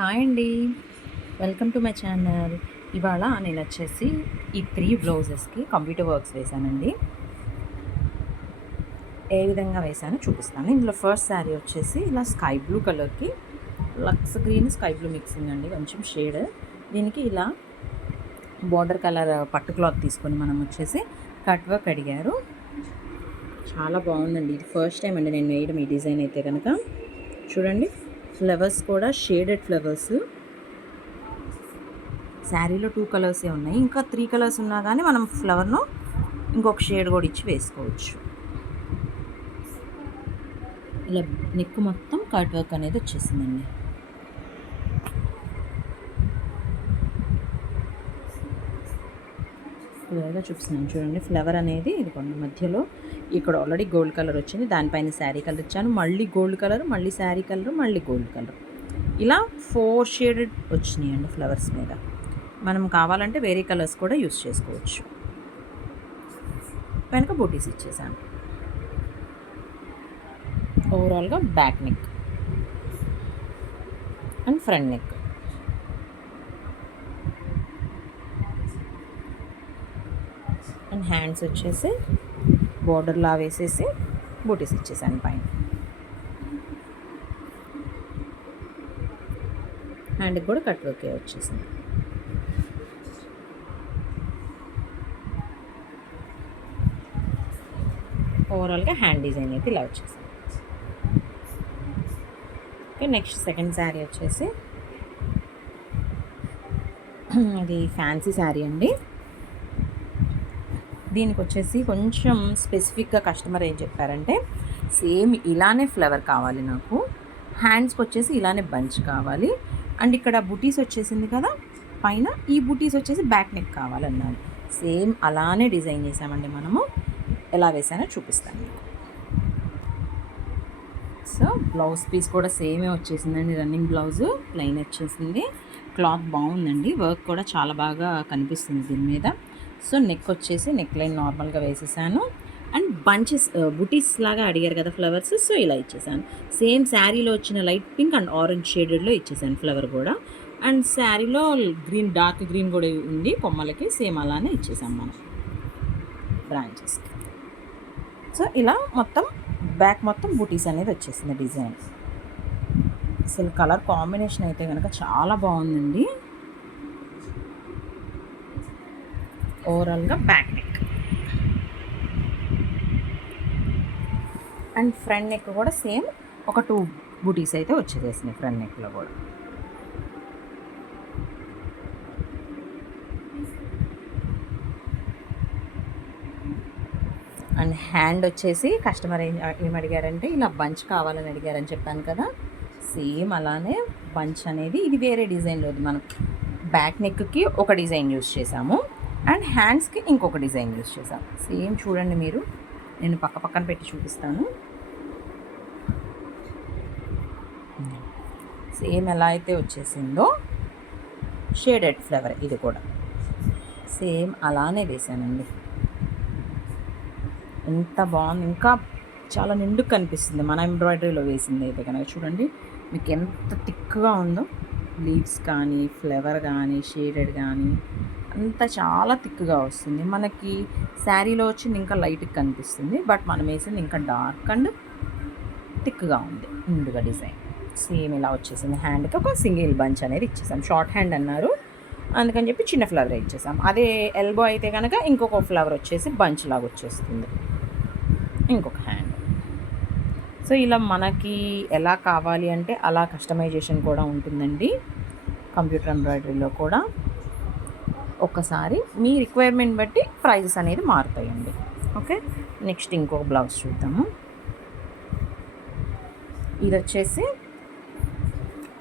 Hi అండి. Welcome to my channel. ఇవాళ నేను వచ్చేసి ఈ 3 బ్లౌజెస్కి కంప్యూటర్ వర్క్స్ వేశానండి. ఏ విధంగా వేశానో చూపిస్తాను. ఇందులో ఫస్ట్ శారీ వచ్చేసి ఇలా స్కై బ్లూ కలర్కి లక్స్ గ్రీన్ స్కై బ్లూ మిక్సింగ్ అండి, కొంచెం షేడ్. దీనికి ఇలా బార్డర్ కలర్ పట్టు క్లాత్ తీసుకొని మనం వచ్చేసి కట్ వర్క్ అడిగారు. చాలా బాగుందండి. ఇది ఫస్ట్ టైం అండి నేను వేయడం ఈ డిజైన్ అయితే కనుక. చూడండి, ఫ్లవర్స్ కూడా షేడెడ్ ఫ్లవర్స్. శారీలో 2 కలర్సే ఉన్నాయి, ఇంకా 3 కలర్స్ ఉన్నా కానీ మనం ఫ్లవర్ను ఇంకొక షేడ్ కూడా ఇచ్చి వేసుకోవచ్చు. ఇలా నెక్ మొత్తం కట్ వర్క్ అనేది వచ్చేసిందండి. క్లియర్గా చూపిస్తున్నాను చూడండి. ఫ్లవర్ అనేది ఇది కొన్ని మధ్యలో ఇక్కడ ఆల్రెడీ గోల్డ్ కలర్ వచ్చింది, దానిపైన శారీ కలర్ ఇచ్చాను, మళ్ళీ గోల్డ్ కలర్, మళ్ళీ శారీ కలర్, మళ్ళీ గోల్డ్ కలర్, ఇలా 4 షేడెడ్ వచ్చినాయండి ఫ్లవర్స్ మీద. మనం కావాలంటే వేరే కలర్స్ కూడా యూస్ చేసుకోవచ్చు. వెనక బూటీస్ ఇచ్చేసాను. ఓవరాల్గా back neck and front neck. And hands వచ్చేసి బోర్డర్లా వేసేసి బూటీస్ ఇచ్చేసాను పైన. హ్యాండ్కి కూడా కట్ వర్కే వచ్చేసింది. ఓవరాల్గా హ్యాండ్ డిజైన్ అయితే ఇలా వచ్చేసింది. ఓకే, నెక్స్ట్ సెకండ్ శారీ వచ్చేసి అది ఫ్యాన్సీ శారీ అండి. దీనికి వచ్చేసి కొంచెం స్పెసిఫిక్గా కస్టమర్ ఏం చెప్పారంటే, సేమ్ ఇలానే ఫ్లవర్ కావాలి నాకు, హ్యాండ్స్కి వచ్చేసి ఇలానే బంచ్ కావాలి, అండ్ ఇక్కడ బుటీస్ వచ్చేసింది కదా పైన, ఈ బుటీస్ వచ్చేసి బ్యాక్ నెక్ కావాలన్నారు. సేమ్ అలానే డిజైన్ చేసామండి మనము. ఎలా వేసానో చూపిస్తాను మీకు. సో బ్లౌజ్ పీస్ కూడా సేమే వచ్చేసిందండి. రన్నింగ్ బ్లౌజు ప్లెయిన్ వచ్చేసింది. క్లాత్ బాగుందండి, వర్క్ కూడా చాలా బాగా కనిపిస్తుంది దీని మీద. సో నెక్ వచ్చేసి నెక్ లైన్ నార్మల్గా వేసేసాను, అండ్ బంచెస్ బుటీస్ లాగా అడిగారు కదా ఫ్లవర్స్, సో ఇలా ఇచ్చేసాను. సేమ్ శారీలో వచ్చిన లైట్ పింక్ అండ్ ఆరెంజ్ షేడెడ్లో ఇచ్చేసాను ఫ్లవర్ కూడా, అండ్ శారీలో గ్రీన్ డార్క్ గ్రీన్ కూడా ఉంది కొమ్మలకి, సేమ్ అలానే ఇచ్చేసాం మనం బ్రాంచెస్కి. సో ఇలా మొత్తం బ్యాక్ మొత్తం బూటీస్ అనేది వచ్చేసింది డిజైన్. అసలు కలర్ కాంబినేషన్ అయితే కనుక చాలా బాగుందండి. ఓవరాల్గా back neck and front neck కూడా సేమ్ ఒక 2 బూటీస్ అయితే వచ్చేసేసినాయి ఫ్రంట్ నెక్లో కూడా. అండ్ హ్యాండ్ వచ్చేసి కస్టమర్ ఏం అడిగారంటే ఇలా బంచ్ కావాలని అడిగారని చెప్పాను కదా, సేమ్ అలానే బంచ్ అనేది ఇది వేరే డిజైన్లో, మనం బ్యాక్ నెక్కి ఒక డిజైన్ యూస్ చేసాము, అండ్ హ్యాండ్స్కి ఇంకొక డిజైన్ యూస్ చేసాము. సేమ్ చూడండి మీరు, నేను పక్కన పెట్టి చూపిస్తాను. సేమ్ ఎలా అయితే వచ్చేసిందో షేడెడ్ ఫ్లవర్ ఇది కూడా సేమ్ అలానే వేసానండి. ఎంత బాగుంది, ఇంకా చాలా నిండుగా కనిపిస్తుంది మన ఎంబ్రాయిడరీలో వేసింది అయితే కనుక. చూడండి మీకు ఎంత థిక్గా ఉందో, లీవ్స్ కానీ ఫ్లవర్ కానీ షేడెడ్ కానీ అంతా చాలా థిక్గా వస్తుంది. మనకి శారీలో వచ్చింది ఇంకా లైట్గా కనిపిస్తుంది, బట్ మనం వేసింది ఇంకా డార్క్ అండ్ థిక్గా ఉంది నిండుగా డిజైన్. సేమ్ ఇలా వచ్చేసింది. హ్యాండ్కి ఒక సింగిల్ బంచ్ అనేది ఇచ్చేసాం, షార్ట్ హ్యాండ్ అన్నారు అందుకని చెప్పి చిన్న ఫ్లవర్ ఇచ్చేసాం. అదే ఎల్బో అయితే కనుక ఇంకొక ఫ్లవర్ వచ్చేసి బంచ్ లాగా వచ్చేస్తుంది, ఇంకొక హ్యాండ్. సో ఇలా మనకి ఎలా కావాలి అంటే అలా కస్టమైజేషన్ కూడా ఉంటుందండి కంప్యూటర్ ఎంబ్రాయిడరీలో కూడా. ఒక్కసారి మీ రిక్వైర్మెంట్ బట్టి ప్రైజెస్ అనేది మారుతాయండి. ఓకే, నెక్స్ట్ ఇంకొక బ్లౌజ్ చూద్దాము. ఇది వచ్చేసి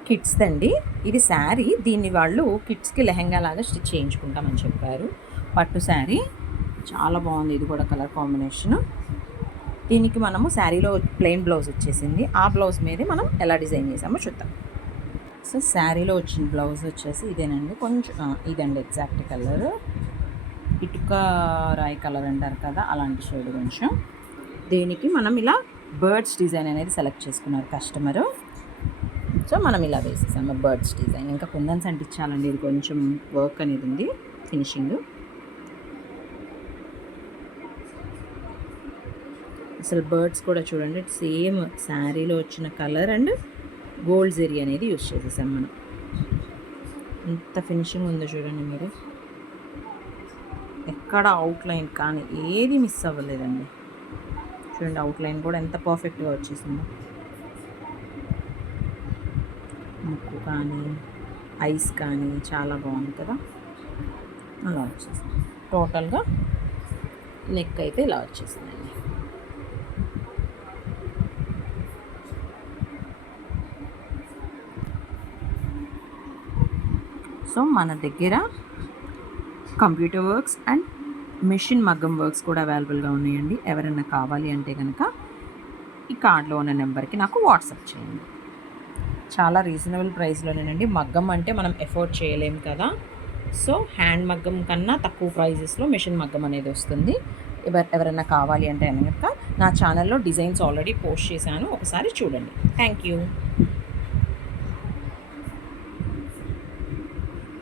కిడ్స్ది అండి. ఇది శారీ, దీన్ని వాళ్ళు కిడ్స్కి లెహెంగా లాగా స్టిచ్ చేయించుకుంటామని చెప్పారు. పట్టు శారీ చాలా బాగుంది, ఇది కూడా కలర్ కాంబినేషన్. దీనికి మనము శారీలో ప్లెయిన్ బ్లౌజ్ వచ్చేసింది, ఆ బ్లౌజ్ మీదే మనం ఎలా డిజైన్ చేసామో చూద్దాం. సో శారీలో వచ్చిన బ్లౌజ్ వచ్చేసి ఇదేనండి, కొంచెం ఇదండి ఎగ్జాక్ట్ కలర్, ఇటుక రాయి కలర్ అంటారు కదా అలాంటి షేడ్ కొంచెం. దీనికి మనం ఇలా బర్డ్స్ డిజైన్ అనేది సెలెక్ట్ చేసుకున్నారు కస్టమరు. సో మనం ఇలా వేసేసాము బర్డ్స్ డిజైన్. ఇంకా కుందన్స్ అంటించాలండి, ఇది కొంచెం వర్క్ అనేది ఉంది ఫినిషింగ్. అసలు బర్డ్స్ కూడా చూడండి సేమ్ శారీలో వచ్చిన కలర్ అండ్ గోల్డ్ జెరీ అనేది యూస్ చేసేసాం మనం. ఎంత ఫినిషింగ్ ఉందో చూడండి మీరు, ఎక్కడ అవుట్లైన్ కానీ ఏది మిస్ అవ్వలేదండి. చూడండి అవుట్లైన్ కూడా ఎంత పర్ఫెక్ట్గా వచ్చేసిందో, ముక్కు కానీ ఐస్ కానీ చాలా బాగుంది కదా. అలా వచ్చేసింది టోటల్గా. నెక్ అయితే ఇలా వచ్చేసిందండి. సో మన దగ్గర కంప్యూటర్ వర్క్స్ అండ్ మిషన్ మగ్గం వర్క్స్ కూడా అవైలబుల్గా ఉన్నాయండి. ఎవరైనా కావాలి అంటే కనుక ఈ కార్డ్లో ఉన్న నెంబర్కి నాకు వాట్సాప్ చేయండి. చాలా రీజనబుల్ ప్రైస్లోనేనండి. మగ్గం అంటే మనం ఎఫోర్డ్ చేయలేము కదా, సో హ్యాండ్ మగ్గం కన్నా తక్కువ ప్రైజెస్లో మిషన్ మగ్గం అనేది వస్తుంది. ఎవరైనా కావాలి అంటే కనుక నా ఛానల్లో డిజైన్స్ ఆల్రెడీ పోస్ట్ చేశాను, ఒకసారి చూడండి. Thank you.